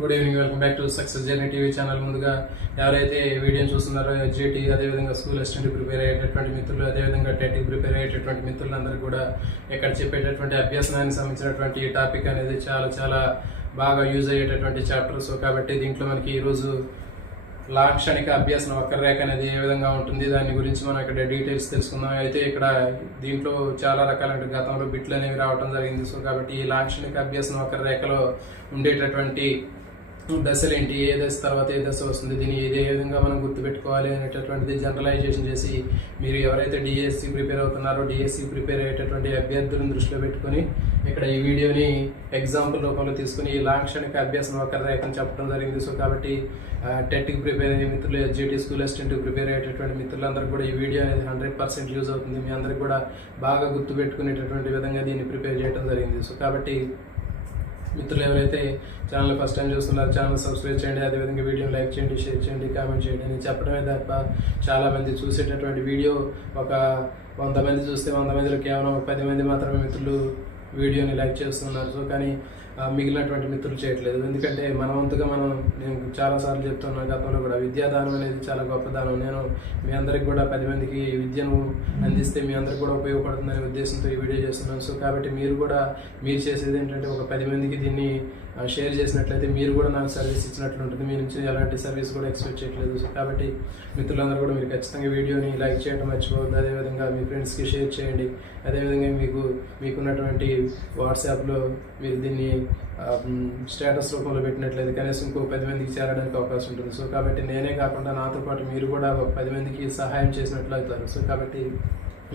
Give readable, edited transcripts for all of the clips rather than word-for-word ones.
Good evening, welcome back to success journey TV channel. ముందుగా ఎవరైతే వీడియోని చూస్తున్నారో ఎస్జిటి, అదేవిధంగా స్కూల్ అసిస్టెంట్ ప్రిపేర్ అయ్యేటటువంటి మిత్రులు, అదేవిధంగా టెట్ ప్రిపేర్ అయ్యేటటువంటి మిత్రులందరూ కూడా ఇక్కడ చెప్పేటటువంటి అభ్యాసనానికి సంబంధించినటువంటి ఈ టాపిక్ అనేది చాలా చాలా బాగా యూజ్ అయ్యేటటువంటి చాప్టర్. సో కాబట్టి దీంట్లో మనకి ఈరోజు లాక్షణిక అభ్యాసన వక్రరేఖ అనేది ఏ విధంగా ఉంటుంది, దాని గురించి మనం ఇక్కడ డీటెయిల్స్ తెలుసుకుందాం. అయితే ఇక్కడ దీంట్లో చాలా రకాలైన గతంలో బిట్లు అనేవి రావడం జరిగింది. సో కాబట్టి ఈ లాక్షణిక అభ్యాసన వక్రరేఖలో ఉండేటటువంటి దశలు ఏంటి, ఏ దశ తర్వాత ఏ దశ వస్తుంది, దీన్ని ఏ విధంగా మనం గుర్తుపెట్టుకోవాలి అనేటటువంటిది జనరలైజేషన్ చేసి మీరు ఎవరైతే డిఎస్సి ప్రిపేర్ అవుతున్నారో డిఎస్సి ప్రిపేర్ అయ్యేటటువంటి అభ్యర్థులను దృష్టిలో పెట్టుకుని ఇక్కడ ఈ వీడియోని ఎగ్జాంపుల్ రూపంలో తీసుకుని ఈ లాక్షణిక అభ్యాసం వక్రరేఖను చెప్పడం జరిగింది. సో కాబట్టి టెట్కి ప్రిపేర్ అయ్యే మిత్రులు, ఎస్జిటి స్కూల్ అసిస్టెంట్ ప్రిపేర్ అయ్యేటటువంటి మిత్రులందరూ కూడా ఈ వీడియో అనేది 100% యూజ్ అవుతుంది. మీ అందరికి కూడా బాగా గుర్తుపెట్టుకునేటటువంటి విధంగా దీన్ని ప్రిపేర్ చేయడం జరిగింది. సో కాబట్టి మిత్రులు ఎవరైతే ఛానల్ ఫస్ట్ టైం చూస్తున్నారో ఛానల్ సబ్స్క్రైబ్ చేయండి, అదేవిధంగా వీడియోని లైక్ చేయండి, షేర్ చేయండి, కామెంట్ చేయండి. నేను చెప్పడమే తప్ప చాలా మంది చూసేటటువంటి వీడియో ఒక 100 మంది చూస్తే 100 మందిలో కేవలం 10 మంది మాత్రమే మిత్రులు వీడియోని లైక్ చేస్తున్నారు. సో కానీ మిగిలినటువంటి మిత్రులు చేయట్లేదు. ఎందుకంటే మన వంతుగా నేను చాలాసార్లు చెప్తున్నాను, గతంలో కూడా విద్యాదానం అనేది చాలా గొప్ప దానం. నేను మీ అందరికి కూడా 10 మందికి విద్యను అందిస్తే మీ అందరికి కూడా ఉపయోగపడుతుందనే ఉద్దేశంతో ఈ వీడియో చేస్తున్నాను. సో కాబట్టి మీరు చేసేది ఏంటంటే ఒక 10 మందికి దీన్ని షేర్ చేసినట్లయితే మీరు కూడా నాకు సర్వీస్ ఇచ్చినట్లు ఉంటుంది. మీ నుంచి ఎలాంటి సర్వీస్ కూడా ఎక్స్పెక్ట్ చేయట్లేదు. సో కాబట్టి మిత్రులందరూ కూడా మీరు ఖచ్చితంగా వీడియోని లైక్ చేయడం మర్చిపోవద్దు. అదేవిధంగా మీ ఫ్రెండ్స్కి షేర్ చేయండి. అదేవిధంగా మీకున్నటువంటి వాట్సాప్లో మీరు దీన్ని స్టేటస్ రూపంలో పెట్టినట్లయితే కనీసం ఇంకో 10 మందికి చేరడానికి అవకాశం ఉంటుంది. సో కాబట్టి నేనే కాకుండా నాతో పాటు మీరు కూడా ఒక 10 మందికి సహాయం చేసినట్లు అవుతారు. సో కాబట్టి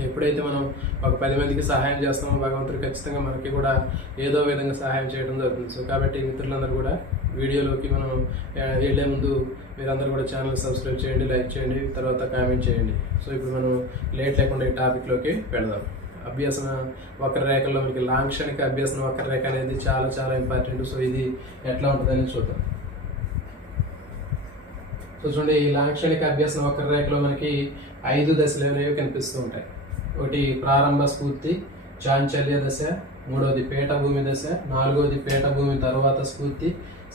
ఎప్పుడైతే మనం ఒక 10 మందికి సహాయం చేస్తామో భగవంతుడు ఖచ్చితంగా మనకి కూడా ఏదో విధంగా సహాయం చేయడం జరుగుతుంది. సో కాబట్టి మిత్రులందరూ కూడా వీడియోలోకి మనం వెళ్ళే ముందు మీరందరూ కూడా ఛానల్ సబ్స్క్రైబ్ చేయండి, లైక్ చేయండి, తర్వాత కామెంట్ చేయండి. సో ఇప్పుడు మనం లేట్ లేకుండా ఈ టాపిక్లోకి వెళదాం. అభ్యాసన వక్రరేఖలో మనకి లాక్షణిక అభ్యాసన వక్రరేఖ అనేది చాలా చాలా ఇంపార్టెంట్. సో ఇది ఎట్లా ఉంటుందని చూద్దాం. సో చూడండి, ఈ లాక్షణిక అభ్యాసన వక్రరేఖలో మనకి 5 దశలు అనేవి కనిపిస్తూ ఉంటాయి. ఒకటి ప్రారంభ స్ఫూర్తి, చాంచల్య దశ, 3వది పీఠభూమి దశ, 4వది పీఠభూమి తరువాత స్ఫూర్తి,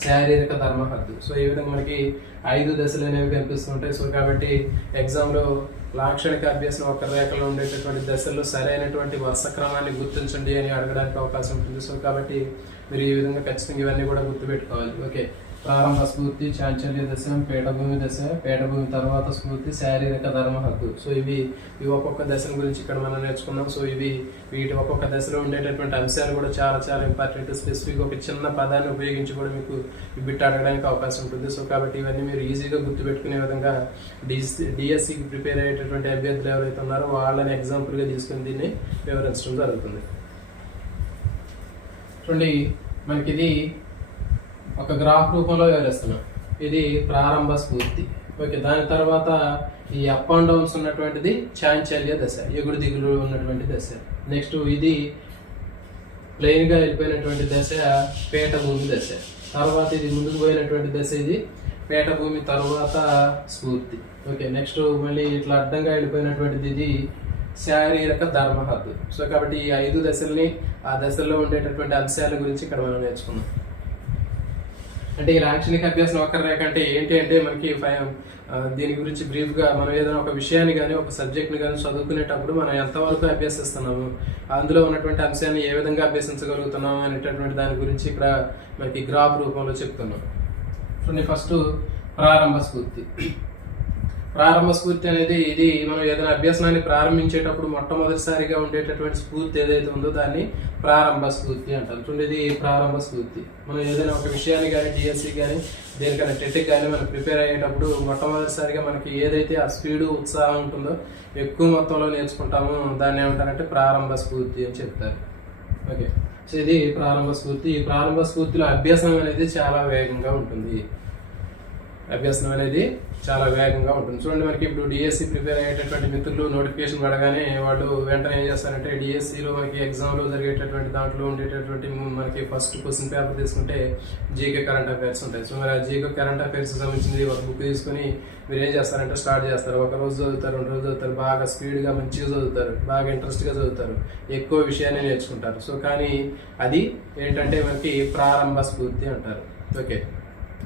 శారీరక ధర్మహద్దు. సో ఈ విధంగా మనకి 5 దశలు అనేవి కనిపిస్తుంటాయి. సో కాబట్టి ఎగ్జామ్లో లాక్షణిక అభ్యాసం వక్రరేఖలో ఉండేటటువంటి దశల్లో సరైనటువంటి వరుస క్రమాన్ని గుర్తించండి అని అడగడానికి అవకాశం ఉంటుంది. సో కాబట్టి మీరు ఈ విధంగా ఖచ్చితంగా ఇవన్నీ కూడా గుర్తుపెట్టుకోవాలి. ఓకే, ప్రారంభ స్ఫూర్తి, చాంచల్య దశ, పీఠభూమి దశ, పీఠభూమి తర్వాత స్ఫూర్తి, శారీరక ధర్మహద్దు. సో ఇవి ఒక్కొక్క దశల గురించి ఇక్కడ మనం నేర్చుకున్నాం. సో వీటి ఒక్కొక్క దశలో ఉండేటటువంటి అంశాలు కూడా చాలా చాలా ఇంపార్టెంట్. స్పెసిఫిక్ ఒక చిన్న పదాన్ని ఉపయోగించి కూడా మీకు ఈ బిట్ అడగడానికి అవకాశం ఉంటుంది. సో కాబట్టి ఇవన్నీ మీరు ఈజీగా గుర్తుపెట్టుకునే విధంగా డిఎస్సికి ప్రిపేర్ అయ్యేటటువంటి అభ్యర్థులు ఎవరైతే ఉన్నారో వాళ్ళని ఎగ్జాంపుల్గా తీసుకుని దీన్ని వివరించడం జరుగుతుంది. చూడండి, మనకి ఇది ఒక గ్రాఫ్ రూపంలో వివరిస్తున్నాం. ఇది ప్రారంభ స్ఫూర్తి. ఓకే, దాని తర్వాత ఈ అప్ అండ్ డౌన్స్ ఉన్నటువంటిది చాంచల్య దశ, ఎగుడు దిగులు ఉన్నటువంటి దశ. నెక్స్ట్ ఇది ప్లెయిన్గా వెళ్ళిపోయినటువంటి దశ పీఠభూమి దశ. తర్వాత ఇది ముందుకు పోయినటువంటి దశ ఇది పీఠభూమి తర్వాత స్ఫూర్తి. ఓకే, నెక్స్ట్ మళ్ళీ ఇట్లా అడ్డంగా వెళ్ళిపోయినటువంటిది ఇది శారీరక ధర్మహద్దు. సో కాబట్టి ఈ 5 దశల్ని ఆ దశల్లో ఉండేటటువంటి అంశాల గురించి ఇక్కడ మనం నేర్చుకున్నాం. అంటే ఈ లాక్షణిక అభ్యాసం వక్రరేఖ అంటే ఏంటి అంటే మనకి దీని గురించి బ్రీఫ్గా మనం ఏదైనా ఒక విషయాన్ని కానీ ఒక సబ్జెక్ట్ని కానీ చదువుకునేటప్పుడు మనం ఎంతవరకు అభ్యసిస్తున్నాము, అందులో ఉన్నటువంటి అంశాన్ని ఏ విధంగా అభ్యసించగలుగుతున్నాము అనేటటువంటి దాని గురించి ఇక్కడ మనకి గ్రాఫ్ రూపంలో చెప్తున్నాం. చూడండి, ఫస్ట్ ప్రారంభ స్ఫూర్తి. ప్రారంభ స్ఫూర్తి అనేది ఇది మనం ఏదైనా అభ్యాసనాన్ని ప్రారంభించేటప్పుడు మొట్టమొదటిసారిగా ఉండేటటువంటి స్ఫూర్తి ఏదైతే ఉందో దాన్ని ప్రారంభ స్ఫూర్తి అంటారు. చూడండి, ఇది ప్రారంభ స్ఫూర్తి. మనం ఏదైనా ఒక విషయాన్ని కానీ డిఎస్సి కానీ దేనికైనా టెట్కి కానీ మనం ప్రిపేర్ అయ్యేటప్పుడు మొట్టమొదటిసారిగా మనకి ఏదైతే ఆ స్పీడు ఉత్సాహం ఉంటుందో ఎక్కువ మొత్తంలో నేర్చుకుంటామో దాన్ని ఏమంటారంటే ప్రారంభ స్ఫూర్తి అని చెప్తారు. ఓకే, సో ఇది ప్రారంభ స్ఫూర్తి. ఈ ప్రారంభ స్ఫూర్తిలో అభ్యాసం అనేది చాలా వేగంగా ఉంటుంది. అభ్యాసం అనేది చాలా వేగంగా ఉంటుంది. చూడండి, మనకి ఇప్పుడు డిఎస్సి ప్రిపేర్ అయ్యేటటువంటి మిత్రులు నోటిఫికేషన్ పడగానే వాళ్ళు వెంటనే ఏం చేస్తారంటే డిఎస్సిలో మనకి ఎగ్జామ్లో జరిగేటటువంటి దాంట్లో ఉండేటటువంటి మనకి ఫస్ట్ క్వశ్చన్ పేపర్ తీసుకుంటే జీకే కరెంట్ అఫైర్స్ ఉంటాయి. సో మరి ఆ జీకే కరెంట్ అఫైర్స్ సంబంధించింది ఒక బుక్ తీసుకుని మీరు ఏం చేస్తారంటే స్టార్ట్ చేస్తారు. ఒక రోజు చదువుతారు, 2 రోజులు చదువుతారు, బాగా స్పీడ్గా మంచిగా చదువుతారు, బాగా ఇంట్రెస్ట్గా చదువుతారు, ఎక్కువ విషయాన్ని నేర్చుకుంటారు. సో కానీ అది ఏంటంటే మనకి ప్రారంభ స్ఫూర్తి అంటారు. ఓకే,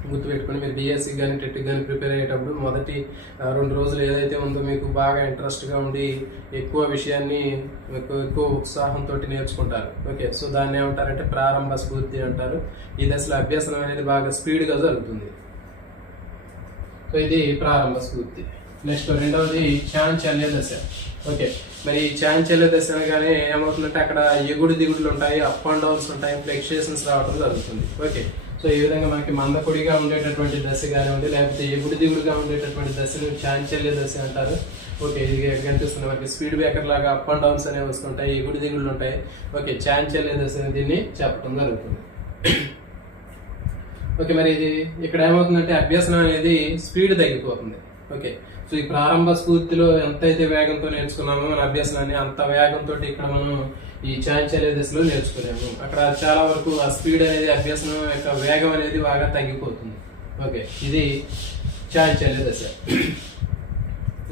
గుర్తుపెట్టుకుని మీరు డిఎస్సి కానీ టెట్కి కానీ ప్రిపేర్ అయ్యేటప్పుడు మొదటి 2 రోజులు ఏదైతే ఉందో మీకు బాగా ఇంట్రెస్ట్గా ఉండి ఎక్కువ విషయాన్ని ఎక్కువ ఉత్సాహంతో నేర్చుకుంటారు. ఓకే, సో దాన్ని ఏమంటారంటే ప్రారంభ స్ఫూర్తి అంటారు. ఈ దశలో అభ్యసనం అనేది బాగా స్పీడ్గా జరుగుతుంది. సో ఇది ప్రారంభ స్ఫూర్తి. నెక్స్ట్ రెండవది చాంచల్య దశ. ఓకే, మరి చాంచల్య దశ అనగానే ఏమవుతుందంటే అక్కడ ఎగుడు దిగుడులు ఉంటాయి, అప్ అండ్ డౌన్స్ ఉంటాయి, ఫ్లక్చుయేషన్స్ రావడం జరుగుతుంది. ఓకే, సో ఈ విధంగా మనకి మందకొడిగా ఉండేటటువంటి దశ కానివ్వండి, లేకపోతే ఎగుడు దిగుడుగా ఉండేటటువంటి దశను చాంచల్య దశ అంటారు. ఓకే, ఇది కనిపిస్తుంది మనకి స్పీడ్ బ్రేకర్ లాగా అప్ అండ్ డౌన్స్ అనేవి వస్తుంటాయి, ఎగుడు దిగుడులు ఉంటాయి. ఓకే, చాంచల్య దశ దీన్ని చెప్పడం జరుగుతుంది. ఓకే, మరి ఇది ఇక్కడ ఏమవుతుందంటే అభ్యసనం అనేది స్పీడ్ తగ్గిపోతుంది. ఓకే, సో ఈ ప్రారంభ స్ఫూర్తిలో ఎంతైతే వేగంతో నేర్చుకున్నామో మన అభ్యసనాన్ని అంత వేగంతో ఇక్కడ మనం ఈ చాంచల్య దశలో నేర్చుకున్నాము. అక్కడ చాలా వరకు ఆ స్పీడ్ అనేది అభ్యసనం యొక్క వేగం అనేది బాగా తగ్గిపోతుంది. ఓకే, ఇది చాంచల్య దశ.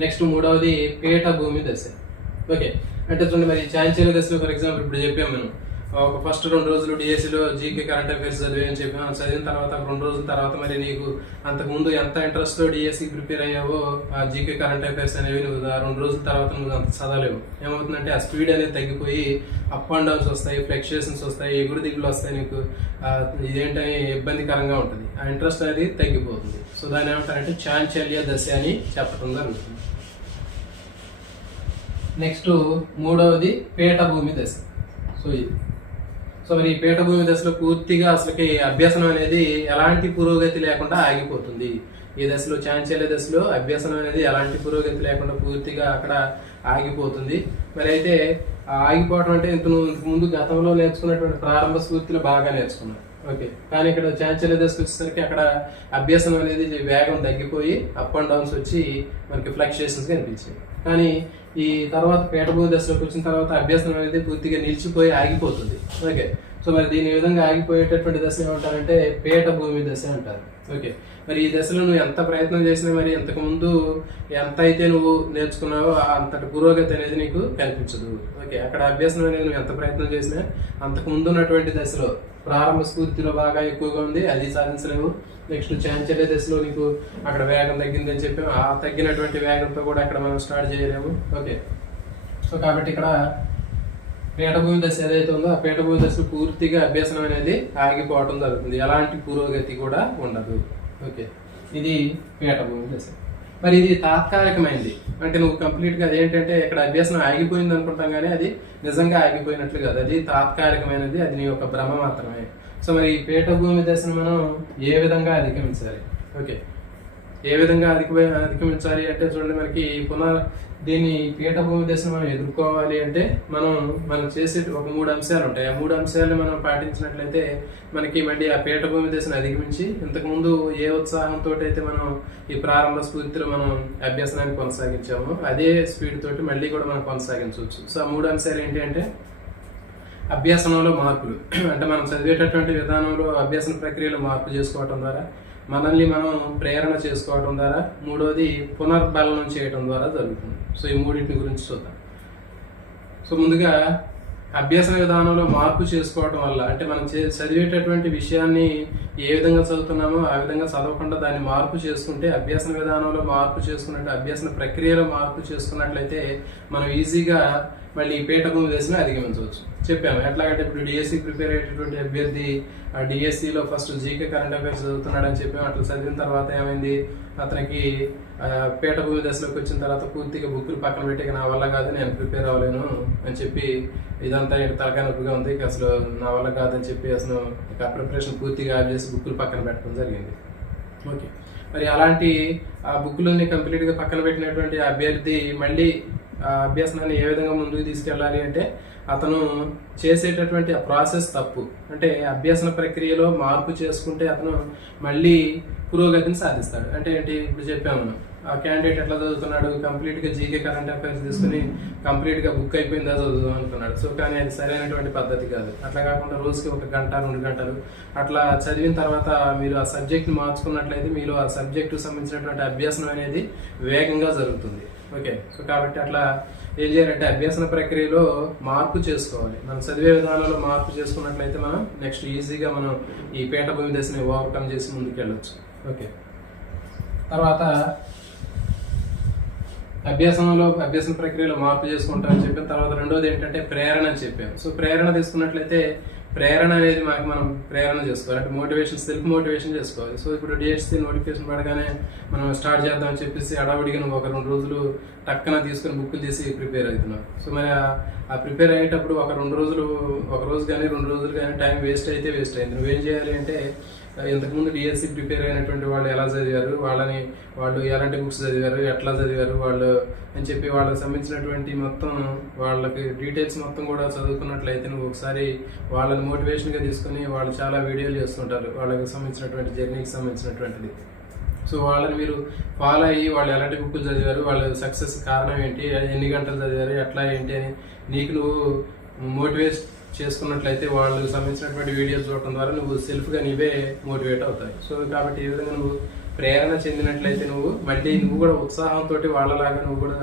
నెక్స్ట్ మూడవది పీఠభూమి దశ. ఓకే, అంటే చూడండి మరి చాంచల్య దశలో ఫర్ ఎగ్జాంపుల్ ఇప్పుడు చెప్పాము మనం ఒక ఫస్ట్ 2 రోజులు డిఎస్సిలో జీకే కరెంట్ అఫైర్స్ చదివి చెప్పాను. చదివిన తర్వాత 2 రోజుల తర్వాత మరి నీకు అంతకుముందు ఎంత ఇంట్రెస్ట్తో డిఎస్సి ప్రిపేర్ అయ్యావో ఆ జీకే కరెంట్ అఫైర్స్ అనేవి నువ్వు 2 రోజుల తర్వాత నువ్వు అంత చదవలేవు. ఏమవుతుందంటే ఆ స్పీడ్ అనేది తగ్గిపోయి అప్ అండ్ డౌన్స్ వస్తాయి, ఫ్లక్చుయేషన్స్ వస్తాయి, ఎగుడు దిగులు వస్తాయి. నీకు ఇదేంటని ఇబ్బందికరంగా ఉంటుంది, ఆ ఇంట్రెస్ట్ అనేది తగ్గిపోతుంది. సో దాన్ని ఏమంటారంటే చాంచల్య దశ అని చెప్పడం జరుగుతుంది. నెక్స్ట్ మూడవది పీఠభూమి దశ. సో మరి ఈ పీఠభూమి దశలో పూర్తిగా అసలుకి అభ్యసనం అనేది ఎలాంటి పురోగతి లేకుండా ఆగిపోతుంది. ఈ దశలో చాంచల్య దశలో అభ్యసనం అనేది ఎలాంటి పురోగతి లేకుండా పూర్తిగా అక్కడ ఆగిపోతుంది. మరి అయితే ఆగిపోవడం అంటే ఇంతకు ముందు గతంలో నేర్చుకున్నటువంటి ప్రారంభ స్ఫూర్తిలో బాగా నేర్చుకున్నాం. ఓకే, కానీ ఇక్కడ చాంచల్య దశకు వచ్చేసరికి అక్కడ అభ్యసనం అనేది వేగం తగ్గిపోయి అప్ అండ్ డౌన్స్ వచ్చి మనకి ఫ్లక్చుయేషన్స్ కనిపించింది. కానీ ఈ తర్వాత పీఠభూమి దశలోకి వచ్చిన తర్వాత అభ్యసనం అనేది పూర్తిగా నిలిచిపోయి ఆగిపోతుంది. ఓకే, సో మరి దీని విధంగా ఆగిపోయేటటువంటి దశ ఏమంటారంటే పీఠభూమి దశ అంటారు. ఓకే, మరి ఈ దశలో నువ్వు ఎంత ప్రయత్నం చేసినా మరి ఇంతకు ముందు ఎంత అయితే నువ్వు నేర్చుకున్నావో అంతటి పురోగతి అనేది నీకు కనిపించదు. ఓకే, అక్కడ అభ్యసనం అనేది నువ్వు ఎంత ప్రయత్నం చేసినా అంతకు ముందు ఉన్నటువంటి దశలో ప్రారంభ స్ఫూర్తిలో బాగా ఎక్కువగా ఉంది, అది సాధించలేవు. నెక్స్ట్ చాంచల్య దశలో నీకు అక్కడ వేగం తగ్గిందని చెప్పి ఆ తగ్గినటువంటి వేగంతో కూడా అక్కడ మనం స్టార్ట్ చేయలేము. ఓకే, సో కాబట్టి ఇక్కడ పీఠభూమి దశ ఏదైతే ఉందో ఆ పీఠభూమి దశలో పూర్తిగా అభ్యసనం అనేది ఆగిపోవడం జరుగుతుంది, ఎలాంటి పురోగతి కూడా ఉండదు. ఓకే, ఇది పీఠభూమి దశ. మరి ఇది తాత్కాలికమైంది, అంటే నువ్వు కంప్లీట్గా అదేంటంటే ఇక్కడ అభ్యసనం ఆగిపోయింది అనుకుంటాం కానీ అది నిజంగా ఆగిపోయినట్లు కాదు, అది తాత్కాలికమైనది, అది నీ యొక్క భ్రమ మాత్రమే. సో మరి ఈ పీఠభూమి దశను మనం ఏ విధంగా అధిగమించాలి? ఓకే, ఏ విధంగా అధిగమించాలి అంటే చూడండి మనకి దీన్ని పీఠభూమి దశను మనం ఎదుర్కోవాలి అంటే మనం చేసే ఒక 3 అంశాలు ఉంటాయి. ఆ 3 అంశాలను మనం పాటించినట్లయితే మనకి మళ్ళీ ఆ పీఠభూమి దశను అధిగమించి ఇంతకుముందు ఏ ఉత్సాహంతో అయితే మనం ఈ ప్రారంభ స్ఫూర్తిలో మనం అభ్యసనాన్ని కొనసాగించామో అదే స్పీడ్ తోటి మళ్ళీ కూడా మనం కొనసాగించవచ్చు. సో ఆ 3 అంశాలు ఏంటి అంటే అభ్యసనంలో మార్పులు, అంటే మనం చదివేటటువంటి విధానంలో అభ్యసన ప్రక్రియలో మార్పు చేసుకోవటం ద్వారా మనల్ని మనం ప్రేరణ చేసుకోవడం ద్వారా, మూడోది పునర్బలనం చేయడం ద్వారా జరుగుతుంది. సో ఈ మూడింటి గురించి చూద్దాం. సో ముందుగా అభ్యసన విధానంలో మార్పు చేసుకోవడం వల్ల, అంటే మనం చదివేటటువంటి విషయాన్ని ఏ విధంగా చదువుతున్నామో ఆ విధంగా చదవకుండా దాన్ని మార్పు చేసుకుంటే, అభ్యసన విధానంలో మార్పు చేసుకున్నట్టు అభ్యసన ప్రక్రియలో మార్పు చేసుకున్నట్లయితే మనం ఈజీగా మళ్ళీ ఈ పీఠభూమి దశను అధిగమించవచ్చు. చెప్పాము ఎట్లాగంటే ఇప్పుడు డిఎస్సి ప్రిపేర్ అయ్యేటటువంటి అభ్యర్థి ఆ డిఎస్సిలో ఫస్ట్ జీకే కరెంట్ అఫైర్స్ చదువుతున్నాడు అని చెప్పాము. అట్లా చదివిన తర్వాత ఏమైంది, అతనికి పీఠభూమి దశలోకి వచ్చిన తర్వాత పూర్తిగా బుక్కులు పక్కన పెట్టి నా వల్ల కాదు, నేను ప్రిపేర్ అవ్వలేను అని చెప్పి ఇదంతా తలకాయ నొప్పిగా ఉంది, అసలు నా వల్ల కాదని చెప్పి అసలు ప్రిపరేషన్ పూర్తిగా ఆఫ్ చేసి బుక్కులు పక్కన పెట్టడం జరిగింది. ఓకే, మరి అలాంటి ఆ బుక్కులన్నీ కంప్లీట్గా పక్కన పెట్టినటువంటి అభ్యర్థి మళ్ళీ అభ్యసనాన్ని ఏ విధంగా ముందుకు తీసుకెళ్ళాలి అంటే అతను చేసేటటువంటి ఆ ప్రాసెస్ తప్పు. అంటే అభ్యసన ప్రక్రియలో మార్పు చేసుకుంటే అతను మళ్ళీ పురోగతిని సాధిస్తాడు. అంటే ఏంటి, ఇప్పుడు చెప్పాము మనం ఆ క్యాండిడేట్ ఎట్లా చదువుతున్నాడు, కంప్లీట్గా జీకే కరెంట్ అఫైర్స్ తీసుకుని కంప్లీట్గా బుక్ అయిపోయిందా చదువుదాం అనుకున్నాడు. సో కానీ అది సరైనటువంటి పద్ధతి కాదు. అట్లా కాకుండా రోజుకి 1 గంట 2 గంటలు అట్లా చదివిన తర్వాత మీరు ఆ సబ్జెక్ట్ని మార్చుకున్నట్లయితే మీరు ఆ సబ్జెక్టుకు సంబంధించినటువంటి అభ్యసనం అనేది వేగంగా జరుగుతుంది. ఓకే, సో కాబట్టి అట్లా ఏం చేయాలంటే అభ్యసన ప్రక్రియలో మార్పు చేసుకోవాలి. మనం చదివే విధానంలో మార్పు చేసుకున్నట్లయితే మనం నెక్స్ట్ ఈజీగా మనం ఈ పీఠభూమి దశని ఓవర్కమ్ చేసి ముందుకు వెళ్ళొచ్చు. ఓకే, తర్వాత అభ్యాసన ప్రక్రియలో మార్పు చేసుకుంటామని చెప్పిన తర్వాత రెండోది ఏంటంటే ప్రేరణ అని చెప్పాము. సో ప్రేరణ తీసుకున్నట్లయితే ప్రేరణ అనేది మనం ప్రేరణ చేసుకోవాలి, అంటే మోటివేషన్, సెల్ఫ్ మోటివేషన్ చేసుకోవాలి. సో ఇప్పుడు డిఎస్సి నోటిఫికేషన్ పడగానే మనం స్టార్ట్ చేద్దామని చెప్పేసి అడావుడిగా నువ్వు 1-2 రోజులు టక్కన తీసుకుని బుక్కులు తీసి ప్రిపేర్ అవుతున్నావు. సో మరి ఆ ప్రిపేర్ అయ్యేటప్పుడు ఒక రోజు కానీ 2 రోజులు కానీ టైం వేస్ట్ అయింది. నువ్వేం చేయాలి అంటే ఇంతకుముందు డిఎస్సి ప్రిపేర్ అయినటువంటి వాళ్ళు ఎలా చదివారు, వాళ్ళు ఎలాంటి బుక్స్ చదివారు, ఎట్లా చదివారు వాళ్ళు అని చెప్పి వాళ్ళకి సంబంధించినటువంటి మొత్తం వాళ్ళకి డీటెయిల్స్ మొత్తం కూడా చదువుకున్నట్లయితే నువ్వు ఒకసారి వాళ్ళని మోటివేషన్గా తీసుకుని వాళ్ళు చాలా వీడియోలు చేస్తుంటారు వాళ్ళకి సంబంధించినటువంటి జర్నీకి సంబంధించినటువంటిది. సో వాళ్ళని మీరు ఫాలో అయ్యి వాళ్ళు ఎలాంటి బుక్కులు చదివారు, వాళ్ళ సక్సెస్ కారణం ఏంటి, ఎన్ని గంటలు చదివారు, ఎట్లా ఏంటి అని నీకు నువ్వు మోటివేట్ చేసుకున్నట్లయితే వాళ్ళు సంబంధించినటువంటి వీడియోస్ చూడటం ద్వారా నువ్వు సెల్ఫ్గా నీవే మోటివేట్ అవుతాయి. సో కాబట్టి ఈ విధంగా నువ్వు ప్రేరణ చెందినట్లయితే నువ్వు కూడా ఉత్సాహంతో వాళ్ళలాగా నువ్వు కూడా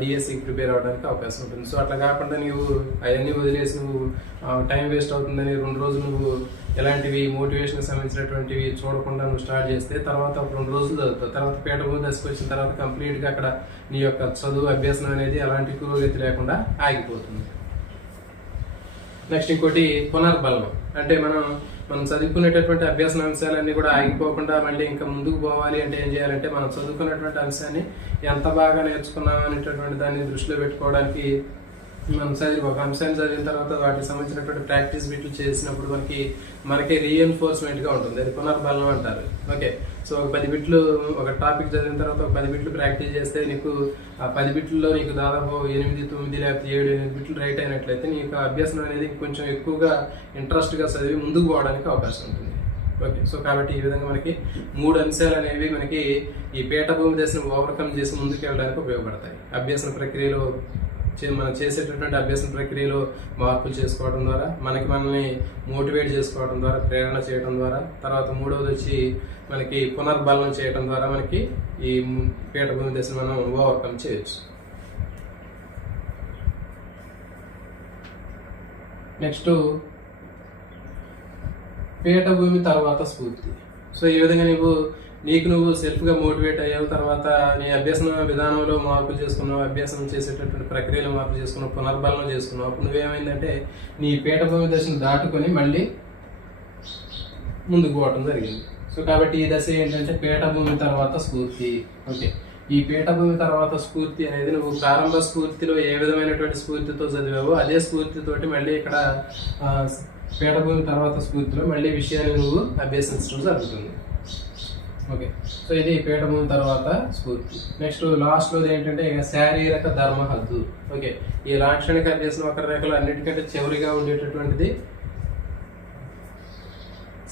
డిఎస్సికి ప్రిపేర్ అవ్వడానికి అవకాశం ఉంటుంది. సో అట్లా కాకుండా నువ్వు అవన్నీ వదిలేసి నువ్వు టైం వేస్ట్ అవుతుందని 2 రోజులు నువ్వు ఎలాంటివి మోటివేషన్కి సంబంధించినటువంటివి చూడకుండా నువ్వు స్టార్ట్ చేస్తే తర్వాత 2 రోజులు చదువుతావు. తర్వాత పీఠభూమి దశకు వచ్చిన తర్వాత కంప్లీట్గా అక్కడ నీ యొక్క చదువు అభ్యాసం అనేది ఎలాంటి పురోగతి లేకుండా ఆగిపోతుంది. నెక్స్ట్ ఇంకోటి పునర్బలం, అంటే మనం చదువుకునేటటువంటి అభ్యాస అంశాలన్నీ కూడా ఆగిపోకుండా మళ్ళీ ఇంకా ముందుకు పోవాలి అంటే ఏం చేయాలంటే మనం చదువుకున్నటువంటి అంశాన్ని ఎంత బాగా నేర్చుకున్నాం అనేటటువంటి దాన్ని దృష్టిలో పెట్టుకోవడానికి మనం ఒక అంశాన్ని చదివిన తర్వాత వాటికి సంబంధించినటువంటి ప్రాక్టీస్ బిట్లు చేసినప్పుడు మనకి రీఎన్ఫోర్స్మెంట్గా ఉంటుంది, అది పునర్బలం అంటారు. ఓకే, సో ఒక 10 బిట్లు ఒక టాపిక్ చదివిన తర్వాత ఒక 10 బిట్లు ప్రాక్టీస్ చేస్తే నీకు ఆ 10 బిట్లలో నీకు దాదాపు 8, 9 లేకపోతే 7, 8 బిట్లు రైట్ అయినట్లయితే నీకు అభ్యాసం అనేది కొంచెం ఎక్కువగా ఇంట్రెస్ట్గా చదివి ముందుకు పోవడానికి అవకాశం ఉంటుంది. ఓకే, సో కాబట్టి ఈ విధంగా మనకి 3 అంశాలు అనేవి మనకి ఈ పీఠభూమి దశను ఓవర్కమ్ చేసి ముందుకు వెళ్ళడానికి ఉపయోగపడతాయి. అభ్యాసన ప్రక్రియలో మనం చేసేటటువంటి అభ్యాసన ప్రక్రియలో మార్పులు చేసుకోవడం ద్వారా మనల్ని మోటివేట్ చేసుకోవడం ద్వారా, ప్రేరణ చేయడం ద్వారా, తర్వాత 3వది వచ్చి మనకి పునర్బలం చేయడం ద్వారా మనకి ఈ పీఠభూమి దశను మనం ఓవర్కమ్ చేయొచ్చు. నెక్స్ట్ పీఠభూమి తర్వాత స్ఫూర్తి. సో ఈ విధంగా నువ్వు సెల్ఫ్గా మోటివేట్ అయ్యావు, తర్వాత నీ అభ్యాసన విధానంలో మార్పులు చేసుకున్నావు, అభ్యాసం చేసేటటువంటి ప్రక్రియలో మార్పు చేసుకున్నావు, పునర్బలం చేసుకున్నావు. అప్పుడు నువ్వేమైందంటే నీ పీఠభూమి దశను దాటుకొని మళ్ళీ ముందుకు పోవడం జరిగింది. సో కాబట్టి ఈ దశ ఏంటంటే పీఠభూమి తర్వాత స్ఫూర్తి. ఓకే, ఈ పీఠభూమి తర్వాత స్ఫూర్తి అనేది నువ్వు ప్రారంభ స్ఫూర్తిలో ఏ విధమైనటువంటి స్ఫూర్తితో చదివావో అదే స్ఫూర్తితోటి మళ్ళీ ఇక్కడ పీఠభూమి తర్వాత స్ఫూర్తిలో మళ్ళీ విషయాన్ని నువ్వు అభ్యసించడం జరుగుతుంది. ఓకే, సో ఇది పీఠభూమి తర్వాత స్ఫూర్తి. నెక్స్ట్ లాస్ట్లో ఏంటంటే శారీరక ధర్మ హద్దు. ఓకే, ఈ లాక్షణిక అభ్యాసం వక్రరేఖలో అన్నిటికంటే చివరిగా ఉండేటటువంటిది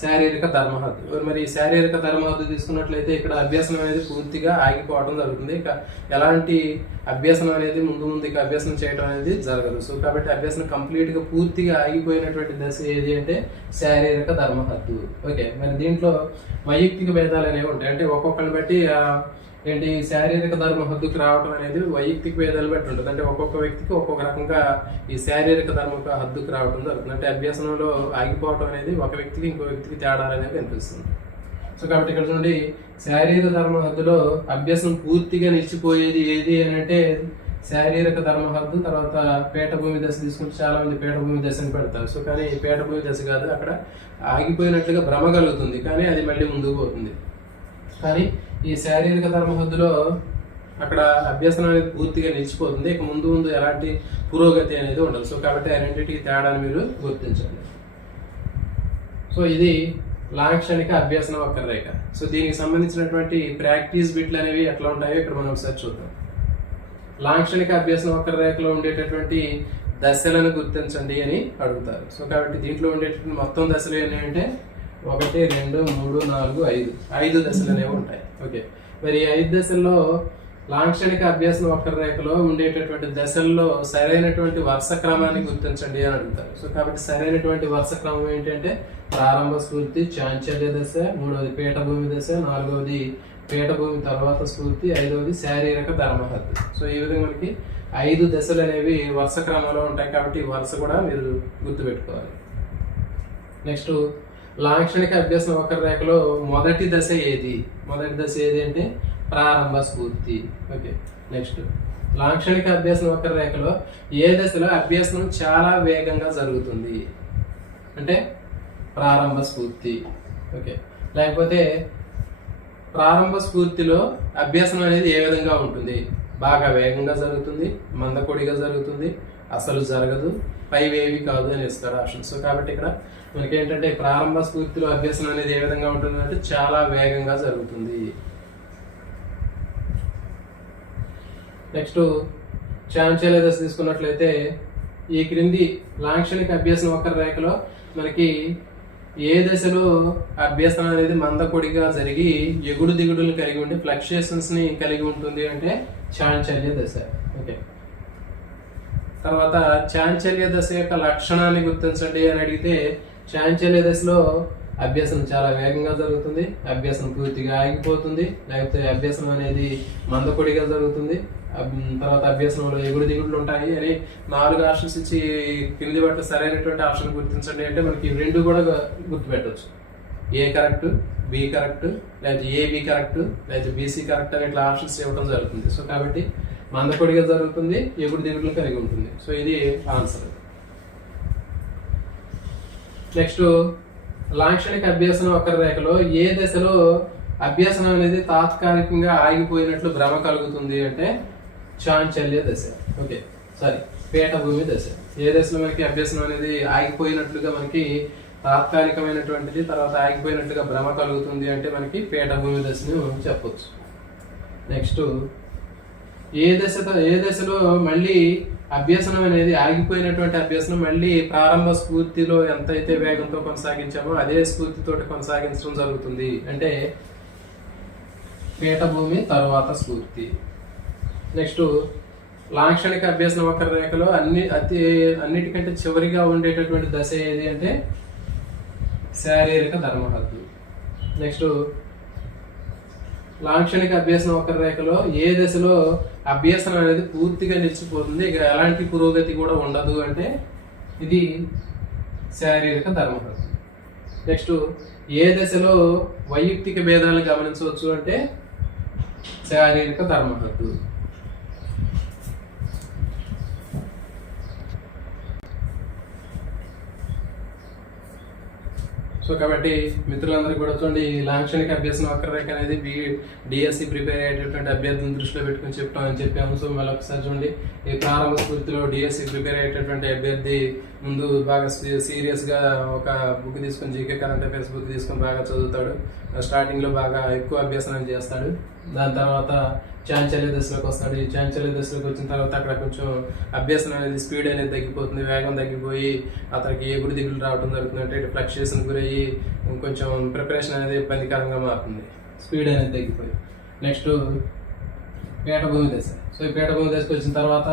శారీరక ధర్మహద్దు. మరి ఈ శారీరక ధర్మహద్దు తీసుకున్నట్లయితే ఇక్కడ అభ్యాసం అనేది పూర్తిగా ఆగిపోవడం జరుగుతుంది. ఇక ఎలాంటి అభ్యాసం అనేది ముందుకు అభ్యాసం చేయడం అనేది జరగదు. సో కాబట్టి అభ్యాసం కంప్లీట్గా పూర్తిగా ఆగిపోయినటువంటి దశ ఏది అంటే శారీరక ధర్మహద్దు. ఓకే, మరి దీంట్లో వైయక్తిక భేదాలు అనేవి ఉంటాయి. అంటే ఒక్కొక్కరిని బట్టి శారీరక ధర్మ హద్దుకు రావడం అనేది వైయక్తిక భేదాలు బట్టి ఉంటుంది. అంటే ఒక్కొక్క వ్యక్తికి ఒక్కొక్క రకంగా ఈ శారీరక ధర్మ హద్దుకు రావడం జరుగుతుంది. అంటే అభ్యాసంలో ఆగిపోవడం అనేది ఒక వ్యక్తికి ఇంకో వ్యక్తికి తేడాలు అనేది కనిపిస్తుంది. సో కాబట్టి ఇక్కడ నుండి శారీరక ధర్మ హద్దులో అభ్యాసం పూర్తిగా నిలిచిపోయేది ఏది అని అంటే శారీరక ధర్మ హద్దు. తర్వాత పీఠభూమి దశ తీసుకుంటే చాలా మంది పీఠభూమి దశని పెడతారు. సో కానీ పీఠభూమి దశ కాదు, అక్కడ ఆగిపోయినట్లుగా భ్రమ కలుగుతుంది, కానీ అది మళ్ళీ ముందుకు పోతుంది. కానీ ఈ శారీరక ధర్మ హద్దులో అక్కడ అభ్యాసం అనేది పూర్తిగా నిలిచిపోతుంది. ఇక ముందు ఎలాంటి పురోగతి అనేది ఉండదు. సో కాబట్టి ఆ రెండింటికి తేడాను మీరు గుర్తించండి. సో ఇది లాక్షణిక అభ్యాసన వక్రరేఖ. సో దీనికి సంబంధించినటువంటి ప్రాక్టీస్ బిట్లు అనేవి ఎట్లా ఉంటాయో ఇక్కడ మనం ఒకసారి చూద్దాం. లాక్షణిక అభ్యాసన వక్రరేఖలో ఉండేటటువంటి దశలను గుర్తించండి అని అడుగుతారు. సో కాబట్టి దీంట్లో ఉండేటటువంటి మొత్తం దశలు ఏంటంటే 1, 2, 3, 4, 5 దశలు అనేవి ఉంటాయి. ఓకే, మరి 5 దశల్లో లాంఛనిక అభ్యాసం వక్రరేఖలో ఉండేటటువంటి దశల్లో సరైనటువంటి వరుస క్రమాన్ని గుర్తించండి అని అడుగుతారు. సో కాబట్టి సరైనటువంటి వరుస క్రమం ఏంటంటే ప్రారంభ స్ఫూర్తి, చాంచల్య దశ, మూడవది పీఠభూమి దశ, నాలుగవది పీఠభూమి తర్వాత స్ఫూర్తి, ఐదవది శారీరక ధర్మహద్దు. సో ఈ విధంగా మనకి 5 దశలు అనేవి వరుస క్రమంలో ఉంటాయి కాబట్టి ఈ వరుస కూడా మీరు గుర్తుపెట్టుకోవాలి. నెక్స్ట్ లాంఛనిక అభ్యాసం వక్రరేఖలో మొదటి దశ ఏది? మొదటి దశ ఏది అంటే ప్రారంభ స్ఫూర్తి. ఓకే. నెక్స్ట్ లాంఛనిక అభ్యాసం వక్రరేఖలో ఏ దశలో అభ్యాసం చాలా వేగంగా జరుగుతుంది అంటే ప్రారంభ స్ఫూర్తి. ఓకే. లేకపోతే ప్రారంభ స్ఫూర్తిలో అభ్యాసం అనేది ఏ విధంగా ఉంటుంది? బాగా వేగంగా జరుగుతుంది, మందకొడిగా జరుగుతుంది, అసలు జరగదు, పైవేవి కాదు అని ఇస్తాడు ఆప్షన్. సో కాబట్టి ఇక్కడ మనకి ఏంటంటే ప్రారంభ స్ఫూర్తిలో అభ్యాసం అనేది ఏ విధంగా ఉంటుంది అంటే చాలా వేగంగా జరుగుతుంది. నెక్స్ట్ చాంచల్య దశ తీసుకున్నట్లయితే ఈ క్రింది లాంఛనిక అభ్యాసం వక్రరేఖలో మనకి ఏ దశలో అభ్యాసం అనేది మందకొడిగా జరిగి ఎగుడు దిగుడులు కలిగి ఉండి ఫ్లక్చుయేషన్స్ ని కలిగి ఉంటుంది అంటే చాంచల్య దశ. ఓకే. తర్వాత చాంచల్య దశ యొక్క లక్షణాన్ని గుర్తించండి అని అడిగితే చాంచల్య దశలో అభ్యాసం చాలా వేగంగా జరుగుతుంది, అభ్యాసం పూర్తిగా ఆగిపోతుంది, లేకపోతే అభ్యాసం అనేది మందకొడిగా జరుగుతుంది, తర్వాత అభ్యాసంలో ఎగుడు దిగుడులు ఉంటాయి అని 4 ఆప్షన్స్ ఇచ్చి కింది వాటిలో సరైనటువంటి ఆప్షన్ గుర్తించండి అంటే మనకి 2 కూడా గుర్తుపెట్టవచ్చు. ఏ కరెక్ట్, బి కరెక్ట్, లేకపోతే ఏబి కరెక్ట్, లేకపోతే బీసీ కరెక్ట్ అని ఇట్లా ఆప్షన్స్ ఇవ్వడం జరుగుతుంది. సో కాబట్టి మందకొడిగా జరుగుతుంది, ఎగుడు దిగుడులు కలిగి ఉంటుంది. సో ఇది ఆన్సర్. నెక్స్ట్ లాంఛనిక అభ్యాసం వక్రరేఖలో ఏ దశలో అభ్యాసం అనేది తాత్కాలికంగా ఆగిపోయినట్లు భ్రమ కలుగుతుంది అంటే చాంచల్య దశ. ఓకే. సారీ, పీఠభూమి దశ. ఏ దశలో మనకి అభ్యాసం అనేది ఆగిపోయినట్లుగా మనకి తాత్కాలికమైనటువంటిది తర్వాత ఆగిపోయినట్లుగా భ్రమ కలుగుతుంది అంటే మనకి పీఠభూమి దశను చెప్పొచ్చు. నెక్స్ట్ ఏ దశలో మళ్ళీ అభ్యసనం అనేది ఆగిపోయినటువంటి అభ్యసనం మళ్ళీ ప్రారంభ స్ఫూర్తిలో ఎంతైతే వేగంతో కొనసాగించామో అదే స్ఫూర్తితోటి కొనసాగించడం జరుగుతుంది అంటే పీఠభూమి తర్వాత స్ఫూర్తి. నెక్స్ట్ లాంఛనిక అభ్యాసం వక్రరేఖలో అన్నిటికంటే చివరిగా ఉండేటటువంటి దశ ఏది అంటే శారీరక ధర్మహద్దు. నెక్స్ట్ లాంఛనిక అభ్యాసం వక్రరేఖలో ఏ దశలో అభ్యాసనం అనేది పూర్తిగా నిలిచిపోతుంది, ఇక ఎలాంటి పురోగతి కూడా ఉండదు అంటే ఇది శారీరక ధర్మహద్దు. నెక్స్ట్ ఏ దశలో వైయక్తిక భేదాలను గమనించవచ్చు అంటే శారీరక ధర్మహద్దు. సో కాబట్టి మిత్రులందరికీ కూడా చూడండి, ఈ లాంఛనిక అభ్యాసం వక్రరేఖ అనేది డిఎస్సి ప్రిపేర్ అయ్యేటటువంటి అభ్యర్థులను దృష్టిలో పెట్టుకుని చెప్తామని చెప్పాము. సో మళ్ళీ ఒకసారి చూడండి, ఈ ప్రారంభ స్ఫూర్తిలో డిఎస్సి ప్రిపేర్ అయ్యేటటువంటి అభ్యర్థి ముందు బాగా సీరియస్గా ఒక బుక్ తీసుకొని జీకే కరెంట్ అఫైర్స్ బుక్ తీసుకొని బాగా చదువుతాడు. స్టార్టింగ్లో బాగా ఎక్కువ అభ్యాసం చేస్తాడు. దాని తర్వాత చాంచల్య దశలోకి వస్తాడు. ఈ చాంచల్య దశలోకి వచ్చిన తర్వాత అక్కడ కొంచెం అభ్యాసం అనేది స్పీడ్ అనేది తగ్గిపోతుంది, వేగం తగ్గిపోయి అతనికి ఎగుడు దిగులు రావడం జరుగుతుంది. అంటే ఫ్లక్చుయేషన్ గురయ్యి కొంచెం ప్రిపరేషన్ అనేది ఇబ్బందికరంగా మారుతుంది, స్పీడ్ అనేది తగ్గిపోయి. నెక్స్ట్ పీఠభూమి దశ. సో ఈ పీఠభూమి దశకు వచ్చిన తర్వాత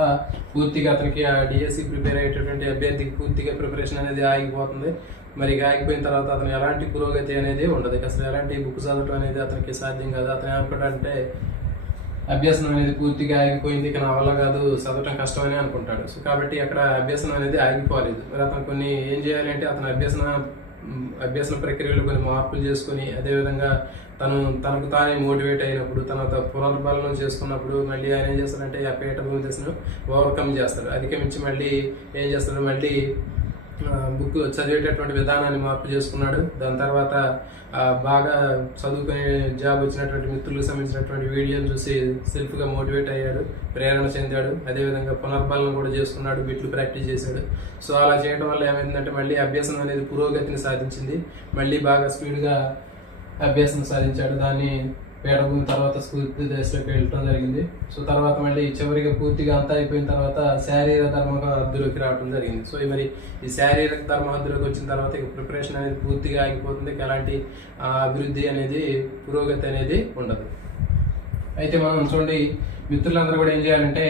పూర్తిగా అతనికి ఆ డిఎస్సి ప్రిపేర్ అయ్యేటటువంటి అభ్యర్థికి పూర్తిగా ప్రిపరేషన్ అనేది ఆగిపోతుంది. మరి ఆగిపోయిన తర్వాత అతను ఎలాంటి పురోగతి అనేది ఉండదు, అసలు ఎలాంటి బుక్ చదవటం అనేది అతనికి సాధ్యం కాదు. అతను ఏమనుకుంటాడంటే అభ్యాసం అనేది పూర్తిగా ఆగిపోయింది, ఇక నా వల్ల కాదు, చదవటం కష్టమని అనుకుంటాడు. సో కాబట్టి అక్కడ అభ్యాసం అనేది ఆగిపోలేదు. మరి అతను కొన్ని ఏం చేయాలి అంటే అతను అభ్యాసన ప్రక్రియలో కొన్ని మార్పులు చేసుకొని అదేవిధంగా తనకు తానే మోటివేట్ అయినప్పుడు తన పునర్బలనం చేసుకున్నప్పుడు మళ్ళీ ఆయన ఏం చేస్తాడంటే ఆ పీఠభూమి దశను ఓవర్కమ్ చేస్తాడు. అధిగమించి మళ్ళీ ఏం చేస్తాడు, మళ్ళీ బుక్ చదివేటటువంటి విధానాన్ని మార్పు చేసుకున్నాడు. దాని తర్వాత బాగా చదువుకునే జాబ్ వచ్చినటువంటి మిత్రులకు సంబంధించినటువంటి వీడియోలు చూసి సెల్ఫ్గా మోటివేట్ అయ్యాడు, ప్రేరణ చెందాడు. అదేవిధంగా పునర్బలనం కూడా చేసుకున్నాడు, బిట్లు ప్రాక్టీస్ చేశాడు. సో అలా చేయడం వల్ల ఏమైందంటే మళ్ళీ అభ్యాసం అనేది పురోగతిని సాధించింది, మళ్ళీ బాగా స్పీడ్గా అభ్యాసం సాధించాడు. దాన్ని పీఠభూమి తర్వాత స్ఫూర్తి దశలోకి వెళ్ళటం జరిగింది. సో తర్వాత మళ్ళీ చివరిగా పూర్తిగా అంతా అయిపోయిన తర్వాత శారీరక ధర్మహద్దులోకి రావడం జరిగింది. సో మరి ఈ శారీరక ధర్మహద్దులోకి వచ్చిన తర్వాత ఇక ప్రిపరేషన్ అనేది పూర్తిగా ఆగిపోతుంది, ఎలాంటి అభివృద్ధి అనేది పురోగతి అనేది ఉండదు. అయితే మనం చూడండి మిత్రులందరూ కూడా ఏం చేయాలంటే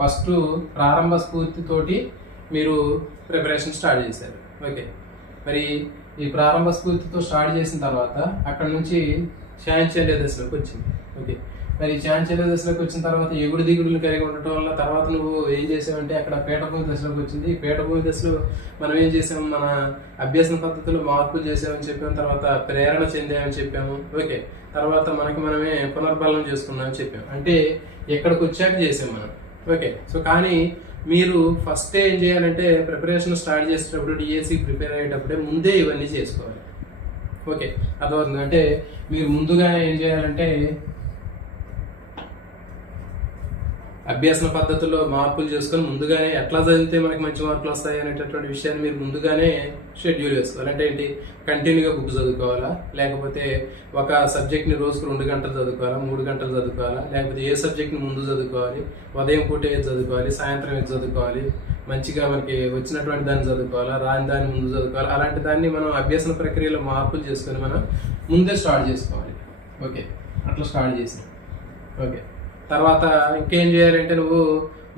ఫస్ట్ ప్రారంభ స్ఫూర్తితోటి మీరు ప్రిపరేషన్ స్టార్ట్ చేశారు. ఓకే, మరి ఈ ప్రారంభ స్ఫూర్తితో స్టార్ట్ చేసిన తర్వాత అక్కడ నుంచి చాంచల్య దశలోకి వచ్చింది. ఓకే, మరి చాంచల్య దశలోకి వచ్చిన తర్వాత ఎగుడు దిగుడులు కలిగి ఉండటం వల్ల తర్వాత నువ్వు ఏం చేసావంటే అక్కడ పీఠభూమి దశలోకి వచ్చింది. ఈ పీఠభూమి దశలో మనం ఏం చేసాము, మన అభ్యసన పద్ధతిలో మార్పులు చేసామని చెప్పాము, తర్వాత ప్రేరణ చెందామని చెప్పాము. ఓకే, తర్వాత మనమే పునర్బలం చేసుకున్నామని చెప్పాము. అంటే ఎక్కడికి వచ్చాక చేసాం మనం. ఓకే, సో కానీ మీరు ఫస్ట్ ఏం చేయాలంటే ప్రిపరేషన్ స్టార్ట్ చేసేటప్పుడు డిఎస్సి ప్రిపేర్ అయ్యేటప్పుడే ముందే ఇవన్నీ చేసుకోవాలి. ఓకే, అర్థమవుతుంది. అంటే మీరు ముందుగానే ఏం చేయాలంటే అభ్యసన పద్ధతుల్లో మార్పులు చేసుకొని ముందుగానే ఎట్లా చదివితే మనకి మంచి మార్కులు వస్తాయి అనేటటువంటి విషయాన్ని మీరు ముందుగానే షెడ్యూల్ వేసుకోవాలి. అంటే ఏంటి, కంటిన్యూగా బుక్ చదువుకోవాలా, లేకపోతే ఒక సబ్జెక్ట్ని రోజుకు 2 గంటలు చదువుకోవాలా, 3 గంటలు చదువుకోవాలా, లేకపోతే ఏ సబ్జెక్ట్ని ముందు చదువుకోవాలి, ఉదయం పూట ఏది చదువుకోవాలి, సాయంత్రం ఏది చదువుకోవాలి, మంచిగా మనకి వచ్చినటువంటి దాన్ని చదువుకోవాలా, రాని దాన్ని ముందు చదువుకోవాలి. అలాంటి దాన్ని మనం అభ్యసన ప్రక్రియలో మార్పులు చేసుకొని మనం ముందే స్టార్ట్ చేసుకోవాలి. ఓకే, అట్లా స్టార్ట్ చేసాం. ఓకే, తర్వాత ఇంకేం చేయాలంటే నువ్వు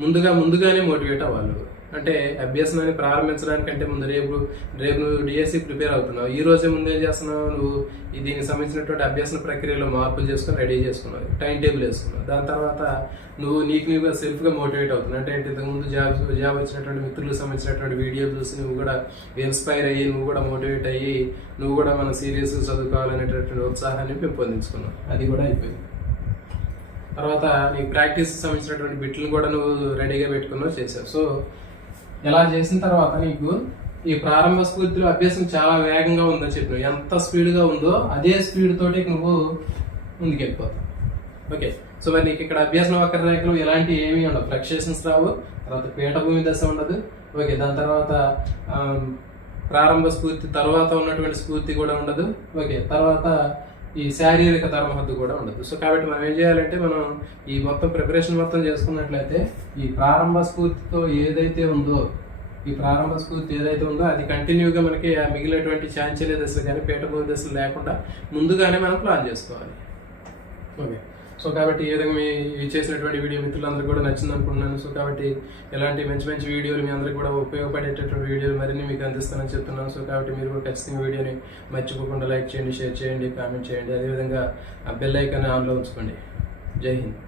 ముందుగానే మోటివేట్ అవ్వాలి. అంటే అభ్యసనాన్ని ప్రారంభించడానికంటే ముందు రేపు నువ్వు డిఎస్సి ప్రిపేర్ అవుతున్నావు, ఈ రోజే ముందేం చేస్తున్నావు, నువ్వు దీనికి సంబంధించినటువంటి అభ్యసన ప్రక్రియలో మార్పులు చేసుకొని రెడీ చేసుకున్నావు, టైం టేబుల్ వేసుకున్నావు. దాని తర్వాత నువ్వు నీకు సెల్ఫ్గా మోటివేట్ అవుతున్నావు. అంటే ఇంతకుముందు జాబ్ వచ్చినటువంటి మిత్రులకు సంబంధించినటువంటి వీడియోలు చూసి నువ్వు కూడా ఇన్స్పైర్ అయ్యి నువ్వు కూడా మోటివేట్ అయ్యి నువ్వు కూడా మన సీరియస్గా చదువుకోవాలనేటటువంటి ఉత్సాహాన్ని పెంపొందించుకున్నావు. అది కూడా అయిపోయింది. తర్వాత నీ ప్రాక్టీస్ సంబంధించినటువంటి బిట్లు కూడా నువ్వు రెడీగా పెట్టుకున్నావు, చేసావు. సో ఇలా చేసిన తర్వాత నీకు ఈ ప్రారంభ స్ఫూర్తిలో అభ్యాసం చాలా వేగంగా ఉందని చెప్పినావు. ఎంత స్పీడ్గా ఉందో అదే స్పీడ్ తోటి నువ్వు ముందుకెళ్ళిపోతావు. ఓకే, సో మరి నీకు ఇక్కడ అభ్యాసం వక్రరేఖలు ఎలాంటి ఏమీ ఉండవు, ఫ్లక్చుయేషన్స్ రావు, తర్వాత పీఠభూమి దశ ఉండదు. ఓకే, దాని తర్వాత ప్రారంభ స్ఫూర్తి తర్వాత ఉన్నటువంటి స్ఫూర్తి కూడా ఉండదు. ఓకే, తర్వాత ఈ శారీరక ధర్మహద్దు కూడా ఉండదు. సో కాబట్టి మనం ఏం చేయాలంటే మనం ఈ మొత్తం ప్రిపరేషన్ మొత్తం చేసుకున్నట్లయితే ఈ ప్రారంభ స్ఫూర్తితో ఏదైతే ఉందో అది కంటిన్యూగా మనకి ఆ మిగిలినటువంటి చాంచల్య దశలు కానీ పీఠభూమి దశలు లేకుండా ముందుగానే మనం ప్లాన్ చేసుకోవాలి. ఓకే, సో కాబట్టి ఈ విధంగా మీ చేసినటువంటి వీడియో మిత్రులందరూ కూడా నచ్చింది అనుకుంటున్నాను. సో కాబట్టి ఇలాంటి మంచి వీడియోలు మీ అందరికీ కూడా ఉపయోగపడేటటువంటి వీడియోలు మరిన్ని మీకు అందిస్తానని చెప్తున్నాను. సో కాబట్టి మీరు కూడా ఖచ్చితంగా వీడియోని మర్చిపోకుండా లైక్ చేయండి, షేర్ చేయండి, కామెంట్ చేయండి. అదేవిధంగా ఆ బెల్ ఐకాన్ ఆన్లో ఉంచుకోండి. జై హింద్.